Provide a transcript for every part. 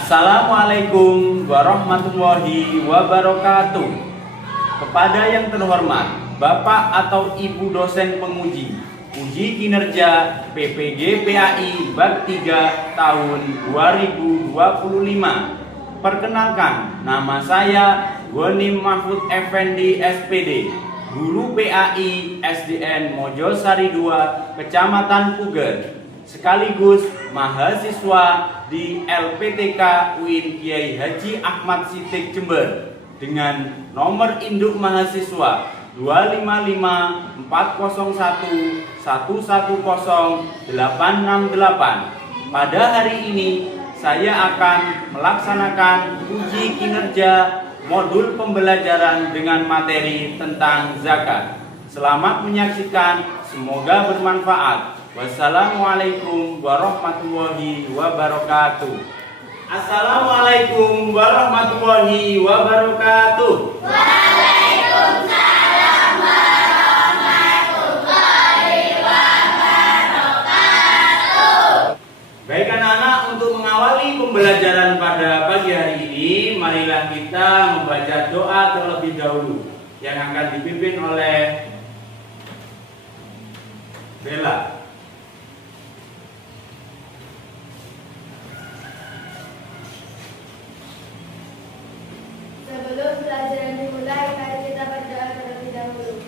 Assalamualaikum warahmatullahi wabarakatuh. Kepada yang terhormat Bapak atau Ibu dosen penguji uji kinerja PPG PAI bab 3 tahun 2025. Perkenalkan, nama saya Ghonim Mahfud Effendi SPD, Guru PAI SDN Mojosari 2, Kecamatan Puger, sekaligus mahasiswa di LPTK UIN Kiai Haji Ahmad Sidik Jember dengan nomor induk mahasiswa 25540110868. Pada hari ini saya akan melaksanakan uji kinerja modul pembelajaran dengan materi tentang zakat. Selamat menyaksikan, semoga bermanfaat. Wassalamualaikum warahmatullahi wabarakatuh. Assalamualaikum warahmatullahi wabarakatuh. Waalaikumsalam warahmatullahi wabarakatuh. Baik anak-anak, untuk mengawali pembelajaran pada pagi hari ini, marilah kita membaca doa terlebih dahulu yang akan dipimpin oleh Bella. Sebelum pelajaran dimulai, mari kita berdoa terlebih dahulu.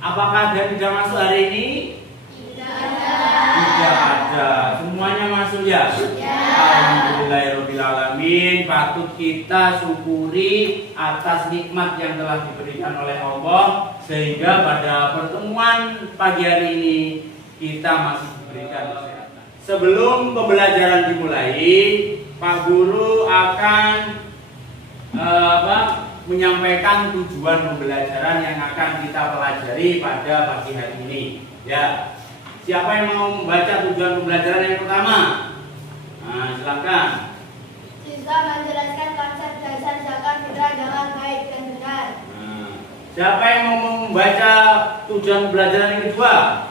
Apakah ada yang tidak masuk hari ini? Tidak ada. Semuanya masuk ya? Alhamdulillahirrahmanirrahim. Patut kita syukuri atas nikmat yang telah diberikan oleh Allah, sehingga pada pertemuan pagi hari ini kita masih diberikan kesehatan. Sebelum pembelajaran dimulai, Pak Guru akan menyampaikan tujuan pembelajaran yang akan kita pelajari pada pagi hari ini. Ya, siapa yang mau membaca tujuan pembelajaran yang pertama? Nah, silakan. Siswa menjelaskan konsep dasar zakat fitrah dengan baik dan benar. Nah, siapa yang mau membaca tujuan pembelajaran yang kedua?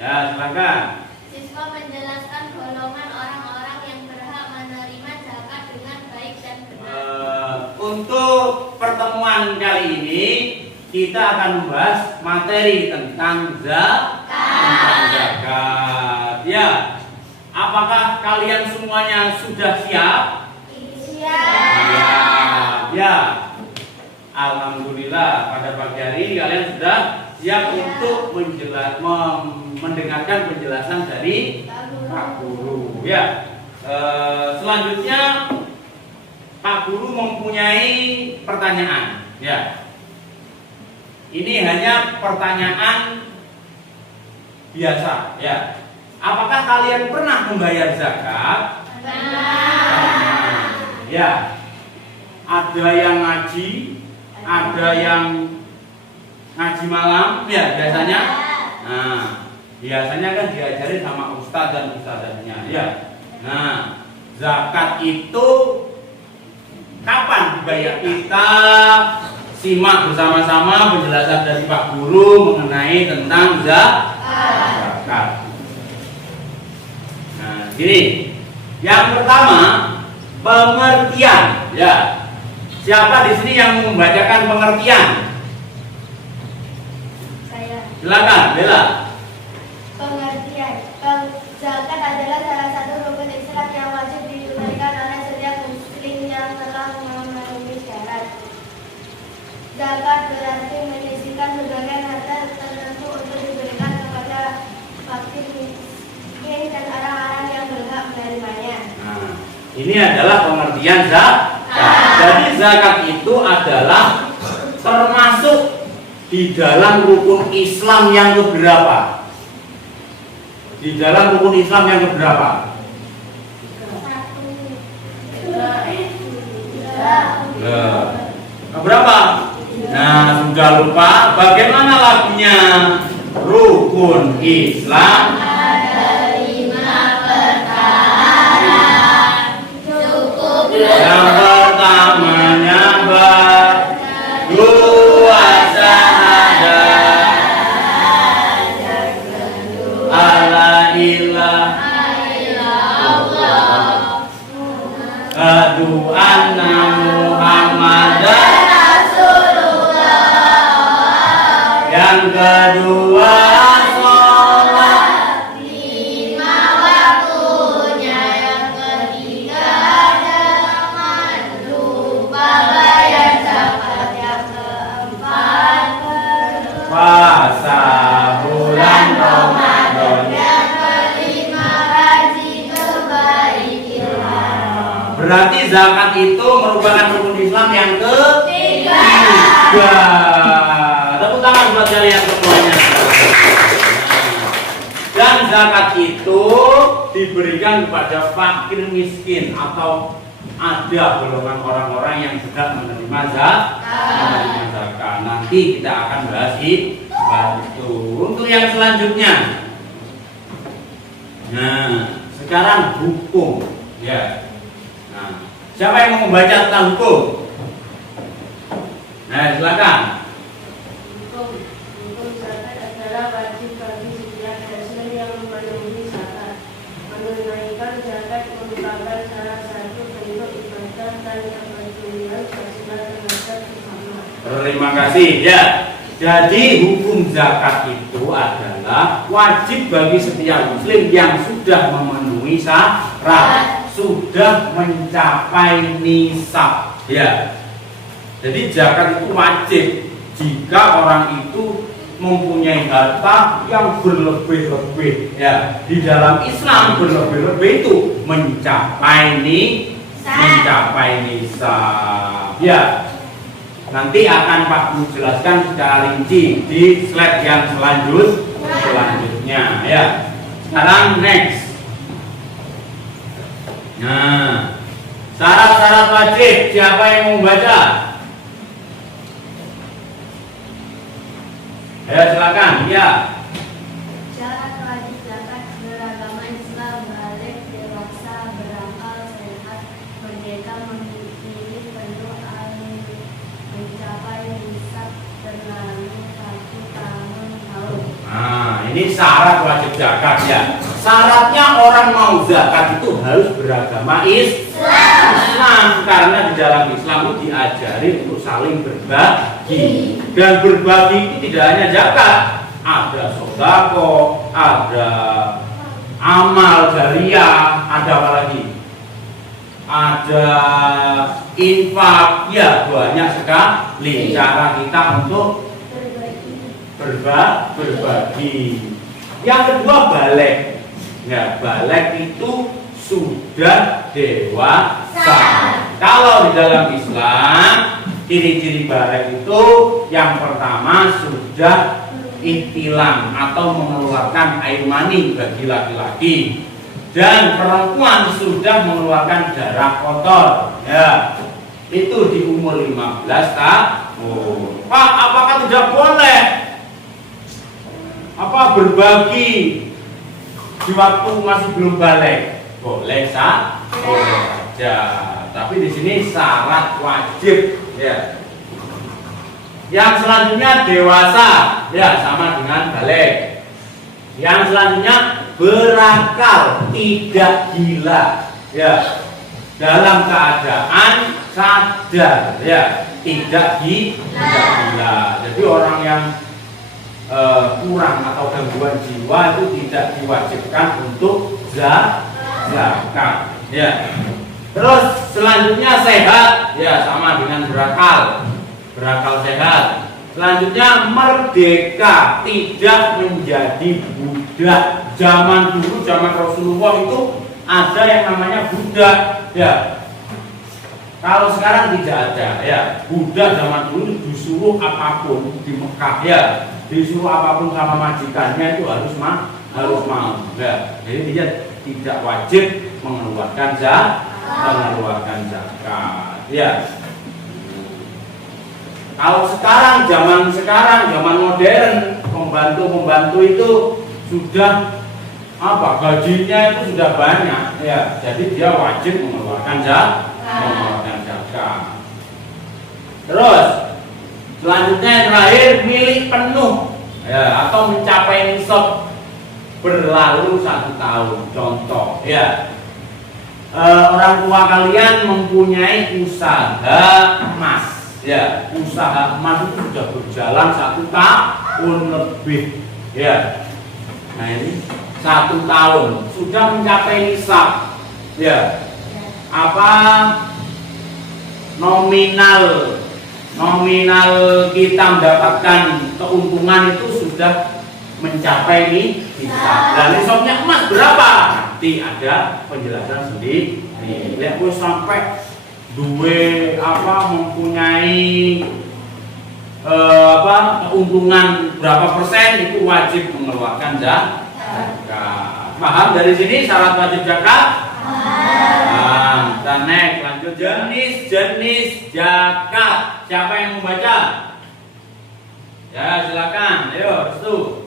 Ya, silakan. Siswa menjelaskan golongan orang-orang yang berhak menerima zakat dengan baik dan benar. Untuk pertemuan kali ini kita akan membahas materi tentang zakat. Ya, apakah kalian semuanya sudah siap? Siap. Ya. Alhamdulillah, pada pagi hari ini kalian sudah siap untuk mendengarkan penjelasan dari Pak Guru. Ya. Selanjutnya Pak Guru mempunyai pertanyaan. Ya. Ini hanya pertanyaan biasa. Ya. Apakah kalian pernah membayar zakat? Ya, ada yang ngaji, ada yang ngaji malam, ya biasanya. Nah, biasanya kan diajarin sama ustadz dan ustadzahnya, ya. Nah, zakat itu kapan dibayar? Kita simak bersama-sama penjelasan dari Pak Guru mengenai tentang zakat. Nah, gini. Yang pertama, pengertian. Ya. Siapa di sini yang membacakan pengertian? Saya. Silakan, Bella. Pengertian. Zakat adalah salah satu rukun Islam yang wajib ditunaikan oleh setiap muslim yang telah memenuhi syarat. Zakat berarti menyisihkan sebagian harta tertentu untuk diberikan kepada fakir, miskin, dan orang-orang yang berhak menerimanya. Nah, ini adalah pengertian zakat. Jadi zakat itu adalah termasuk di dalam rukun Islam yang keberapa? Di dalam rukun Islam yang keberapa? Keberapa? Nah, sudah lupa bagaimana lagunya? Rukun Islam Ada 5 perkara berarti zakat itu merupakan rukun Islam yang ketiga. Tepuk tangan buat kalian semuanya. Dan zakat itu diberikan kepada fakir miskin atau ada golongan orang-orang yang sedang menerima zakat. Nanti kita akan bahas itu. Untuk yang selanjutnya, nah sekarang hukum, ya. Nah, siapa yang mau membaca tentang hukum? Nah, silakan. Hukum zakat adalah wajib bagi setiap muslim yang memenuhi syarat. Menunaikan zakat merupakan salah satu bentuk ibadah dan kepedulian sosial terhadap sesama. Terima kasih, ya. Jadi hukum zakat itu adalah wajib bagi setiap muslim yang sudah memenuhi syarat, sudah mencapai nisab, ya. Jadi zakat itu wajib jika orang itu mempunyai harta yang berlebih-lebih, ya. Di dalam Islam berlebih-lebih itu mencapai nisab, ya. Nanti akan Pak Guru jelaskan secara rinci di slide yang selanjutnya, ya. Sekarang next. Nah, syarat-syarat wajib, siapa yang mau baca? Ya, silakan. Ya. Syarat wajib zakat beragama Islam, balik, dewasa, berakal, sehat, merdeka, memiliki penuh mencapai nisab berlalu 1 tahun. Nah, ini syarat wajib zakat, ya. Syaratnya orang mau zakat itu harus beragama Islam, karena di dalam Islam itu diajari untuk saling berbagi. Dan berbagi itu tidak hanya zakat, ada sodako, ada amal jariah, ada apa lagi? Ada infak, ya banyak sekali cara kita untuk berbagi. Yang kedua balik, ya balik itu sudah dewasa. Kalau di dalam Islam ciri-ciri balik itu yang pertama sudah ihtilam atau mengeluarkan air mani bagi laki-laki. Dan perempuan sudah mengeluarkan darah kotor, ya. Itu di umur 15 tahun. Pak, apakah tidak boleh berbagi di waktu masih belum balik? Boleh saja. Tapi di sini syarat wajib, ya. Yang selanjutnya dewasa, ya sama dengan balik. Yang selanjutnya berakal, tidak gila, ya. Dalam keadaan sadar, ya, tidak gila. Jadi orang yang kurang atau gangguan jiwa itu tidak diwajibkan untuk zakat, ya. Terus selanjutnya sehat, ya sama dengan berakal sehat. Selanjutnya merdeka, tidak menjadi budak. Zaman dulu, zaman Rasulullah itu ada yang namanya budak, ya. Kalau sekarang tidak ada, ya. Budak zaman dulu disuruh apapun di Mekah, ya. Disuruh apapun sama majikannya itu harus mau, ya. Jadi dia tidak wajib mengeluarkan zakat, ya. Kalau sekarang, zaman modern, pembantu itu sudah gajinya itu sudah banyak, ya. Jadi dia wajib mengeluarkan zakat. Terus selanjutnya yang terakhir milik penuh, ya, atau mencapai nisab berlalu 1 tahun. Contoh, ya, orang tua kalian mempunyai usaha emas. Ya, usaha emas itu sudah berjalan 1 tahun lebih, ya. Nah ini 1 tahun sudah mencapai nisab, ya. Apa nominal kita mendapatkan keuntungan itu sudah mencapai nisab. Dan nisabnya emas berapa? Nanti ada penjelasan sendiri, Lek wis sampai duwe mempunyai keuntungan berapa persen itu wajib mengeluarkan zakat. Paham dari sini syarat wajib zakat? Paham. Kita next lanjut jenis-jenis zakat. Siapa yang membaca? Ya, silakan. Ayo, restu.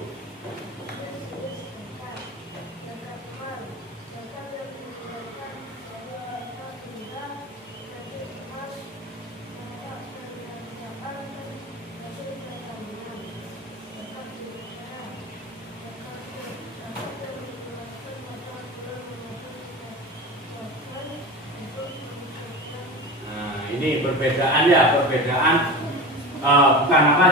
Ini perbedaan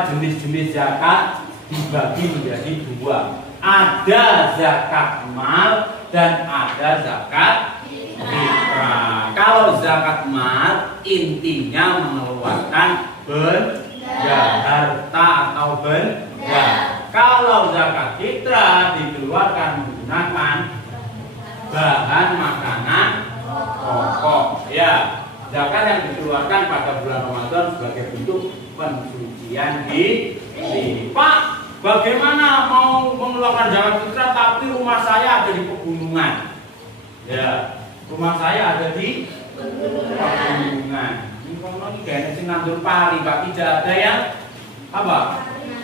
jenis-jenis zakat dibagi menjadi dua. Ada zakat mal dan ada zakat fitrah. Kalau zakat mal intinya mengeluarkan benda, harta atau benda. Kalau zakat fitrah dikeluarkan menggunakan bahan makanan pokok. Ya. Zakat yang dikeluarkan pada bulan Ramadan sebagai bentuk pensucian diri. Pak, bagaimana mau mengeluarkan zakat fitrah tapi rumah saya ada di pegunungan? Ya, rumah saya ada di pegunungan. Ini kayaknya sih ngandur pari, Pak. Tidak ada yang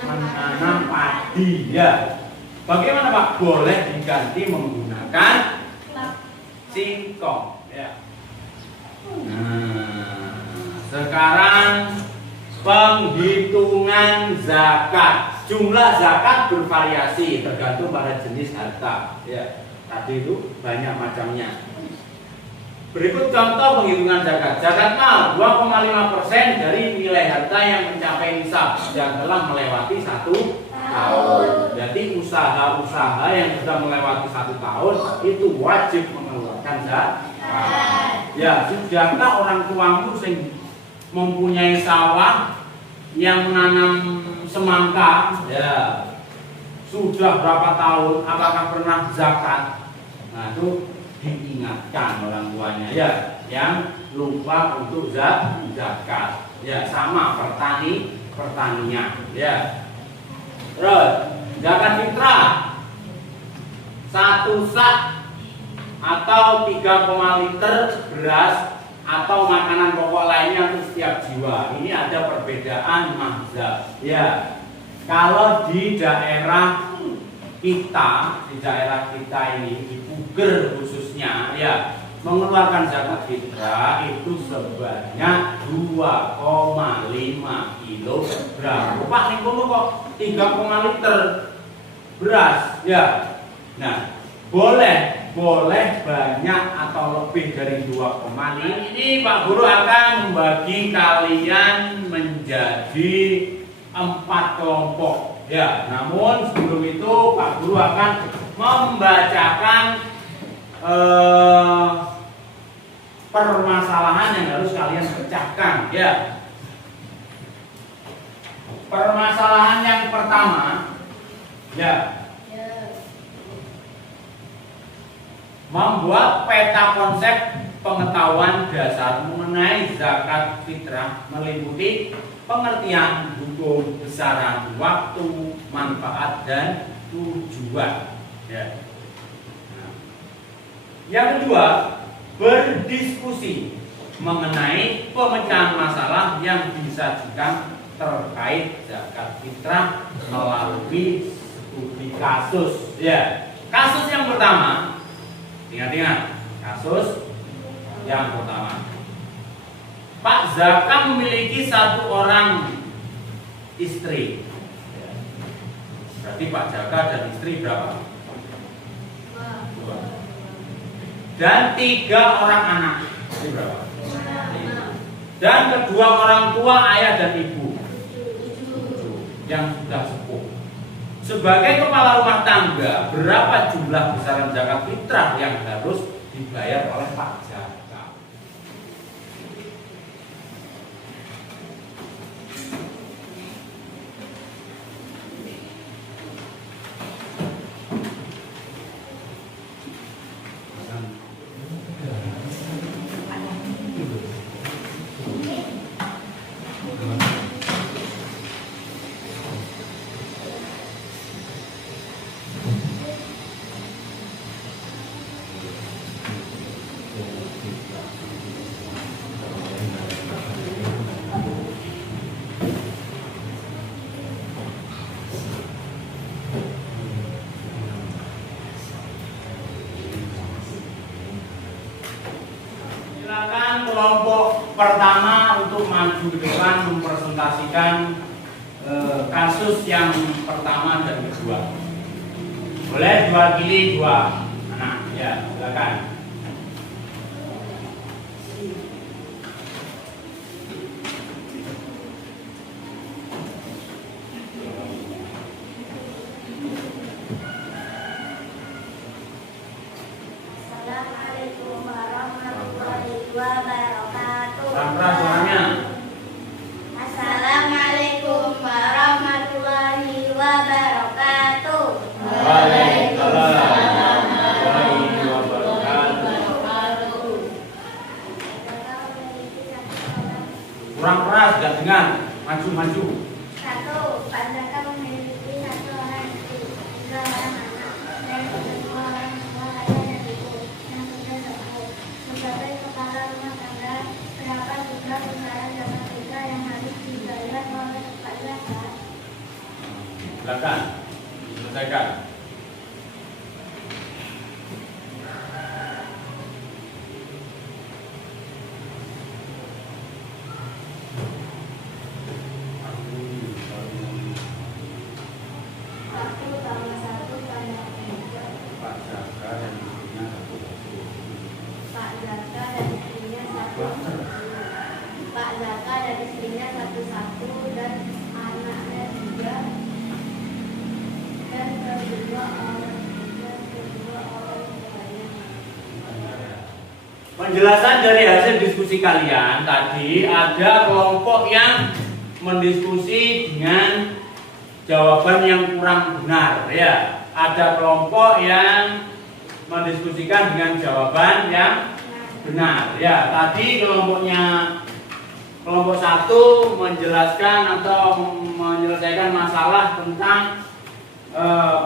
menanam padi. Ya, bagaimana Pak? Boleh diganti menggunakan singkong. Ya. Nah, sekarang penghitungan zakat. Jumlah zakat bervariasi tergantung pada jenis harta. Ya, tadi itu banyak macamnya. Berikut contoh penghitungan zakat. Zakat mal 2,5% dari nilai harta yang mencapai nisab yang telah melewati 1 tahun. Jadi usaha-usaha yang sudah melewati 1 tahun itu wajib mengeluarkan zakat. Ya, sudahkah orang tuamu sing mempunyai sawah yang menanam semangka? Ya, sudah berapa tahun? Apakah pernah zakat? Nah, itu diingatkan orang tuanya. Ya, yang lupa untuk zakat. Ya, sama pertanian. Ya. Terus zakat fitrah 1 sak atau 3,5 liter beras atau makanan pokok lainnya untuk setiap jiwa. Ini ada perbedaan mazhab. Ya, kalau di daerah kita ini di Puger khususnya, ya, mengeluarkan zakat fitrah itu sebanyak 2,5 kilogram. Pak, ini kok 3,5 liter beras, ya. Nah, boleh banyak atau lebih dari 2,5. Ini Pak Guru akan membagi kalian menjadi 4 kelompok. Ya, namun sebelum itu Pak Guru akan membacakan permasalahan yang harus kalian pecahkan. Ya, permasalahan yang pertama, ya, membuat peta konsep pengetahuan dasar mengenai zakat fitrah meliputi pengertian hukum, besaran, waktu, manfaat, dan tujuan. Ya. Nah. Yang kedua, berdiskusi mengenai pemecahan masalah yang disajikan terkait zakat fitrah melalui studi kasus. Ya. Kasus yang pertama, ingat-ingat, kasus yang pertama. Pak Zaka memiliki 1 orang istri. Berarti Pak Zaka dan istri berapa? 2. Dan 3 orang anak. Ini berapa? 5. Dan kedua orang tua, ayah dan ibu yang sudah sepuh. Sebagai kepala rumah tangga, berapa jumlah besaran zakat fitrah yang harus dibayar oleh Pak Zaka? kelompok pertama untuk maju ke depan mempresentasikan kasus yang pertama dan kedua. Boleh diwakili dua anak, ya silakan. Assalamualaikum warahmatullahi wabarakatuh. Keras suaranya. Assalamualaikum warahmatullahi wabarakatuh. Waalaikumsalam warahmatullahi wabarakatuh. Kurang keras, gak dengar. Maju. Satu, Pak Zaka memiliki satu orang istri, tiga orang anak, dan kedua orang tua ayah dan ibu yang sudah sepuh. Sebagai kepala rumah tangga, berapa jumlah besaran zakat fitrah yang harus dibayar oleh Pak Zaka? Silakan. Selesaikan. Satu tambah satu tambah tiga. Pak Jaka dan istrinya satu. Pak Zaka dan istrinya satu. Pak Zaka dan istrinya satu-satu dan anaknya tiga. Dan kedua orang tuanya. Penjelasan dari hasil diskusi kalian tadi, ada kelompok yang mendiskusi dengan jawaban yang kurang benar, ya. Ada kelompok yang mendiskusikan dengan jawaban yang benar, ya. Tadi kelompok satu menjelaskan atau menyelesaikan masalah tentang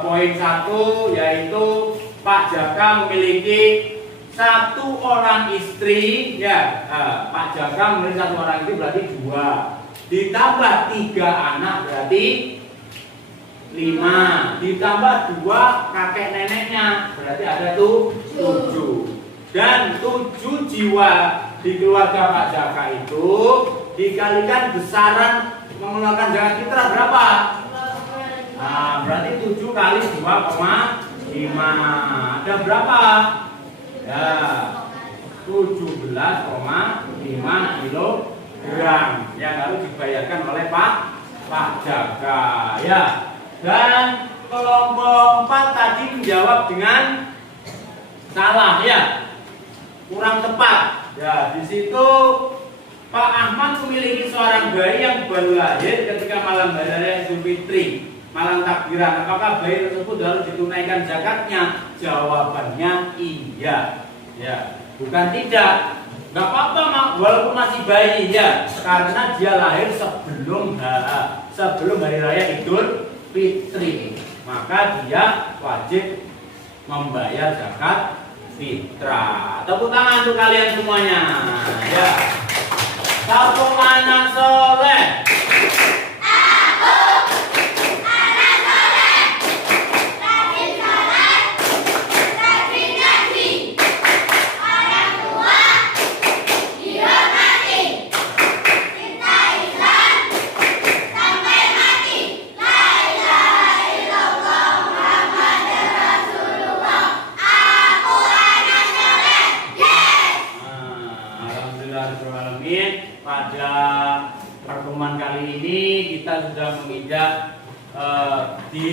poin satu, yaitu Pak Jaka memiliki satu orang istri, ya. Pak Jaka memiliki satu orang istri berarti dua, ditambah tiga anak berarti 5, ditambah 2 kakek neneknya berarti ada tuh 7. Dan 7 jiwa di keluarga Pak Jaka itu dikalikan besaran mengeluarkan zakat fitrah berapa? Nah, berarti 7 kali 2,5. Ada berapa? Ya, 17,5 kilogram yang harus dibayarkan oleh Pak Jaka, ya. Dan kelompok 4 tadi menjawab dengan salah, ya, kurang tepat. Ya, di situ Pak Ahmad memiliki seorang bayi yang baru lahir ketika malam hari raya Idul Fitri, malam takbiran. Apakah bayi tersebut harus ditunaikan zakatnya? Jawabannya iya, ya, bukan tidak. Gak apa-apa walaupun masih bayi, ya, karena dia lahir sebelum hari raya Idul Fitri, maka dia wajib membayar zakat fitrah. Tepuk tangan untuk kalian semuanya, ya. Satu anak soleh. Pada pertemuan kali ini kita sudah menginjak di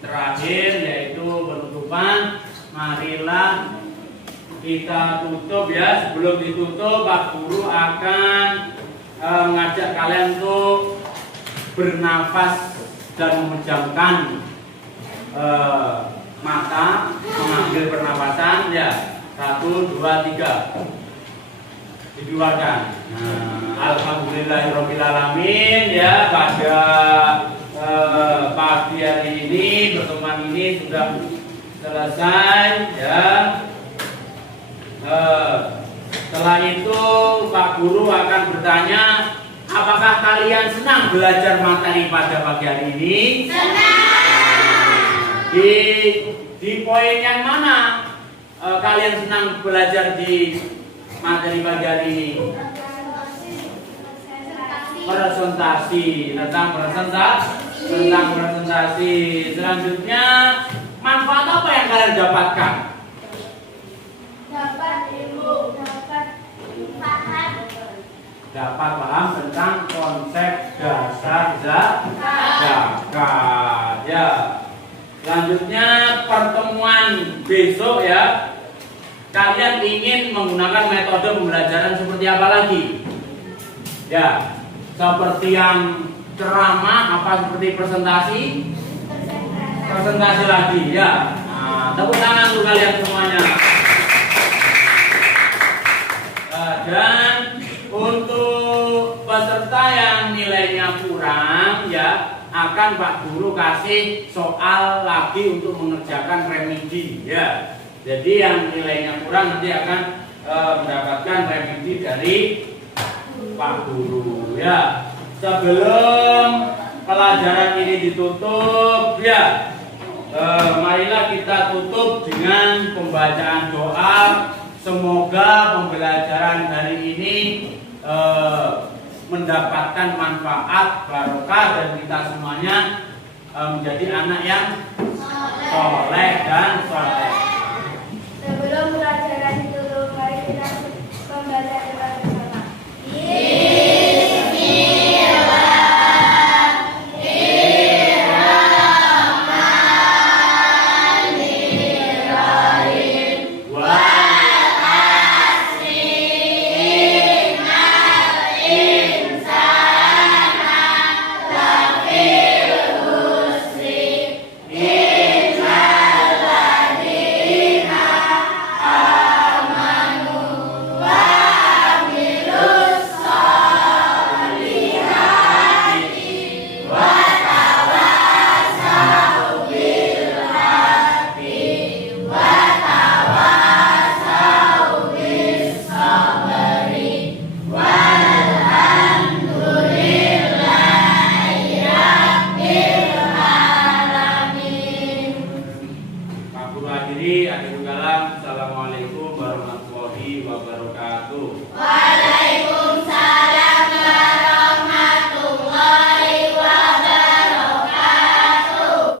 terakhir, yaitu penutupan. Marilah kita tutup, ya. Sebelum ditutup, Pak Guru akan mengajak kalian untuk bernafas dan memejamkan mata, mengambil pernapasan, ya. 1, 2, 3. Dikeluarkan. Alhamdulillahirobbilalamin, ya. Pada pagi hari ini pertemuan ini sudah selesai, ya. Setelah itu Pak Guru akan bertanya, apakah kalian senang belajar materi pada pagi hari ini? Senang. Di poin yang mana kalian senang belajar di materi pagi hari ini? Presentasi, tentang presentasi. Selanjutnya, manfaat apa yang kalian dapatkan? Dapat ilmu, dapat paham. Dapat paham tentang konsep dasar zakat. Ya. Selanjutnya, pertemuan besok ya. Kalian ingin menggunakan metode pembelajaran seperti apa lagi? Ya, seperti yang ceramah, apa seperti presentasi? Presentasi lagi ya. Nah, tepuk tangan untuk kalian semuanya. Dan untuk peserta yang nilainya kurang ya, akan Pak Guru kasih soal lagi untuk mengerjakan remedi ya. Jadi yang nilainya kurang nanti akan mendapatkan remedi dari Pak Guru ya. Sebelum pelajaran ini ditutup ya, marilah kita tutup dengan pembacaan doa. Semoga pembelajaran hari ini mendapatkan manfaat, barokah, dan kita semuanya menjadi anak yang soleh dan soleh. Sebelum pelajaran ditutup, mari kita membaca doa bersama. Akhiri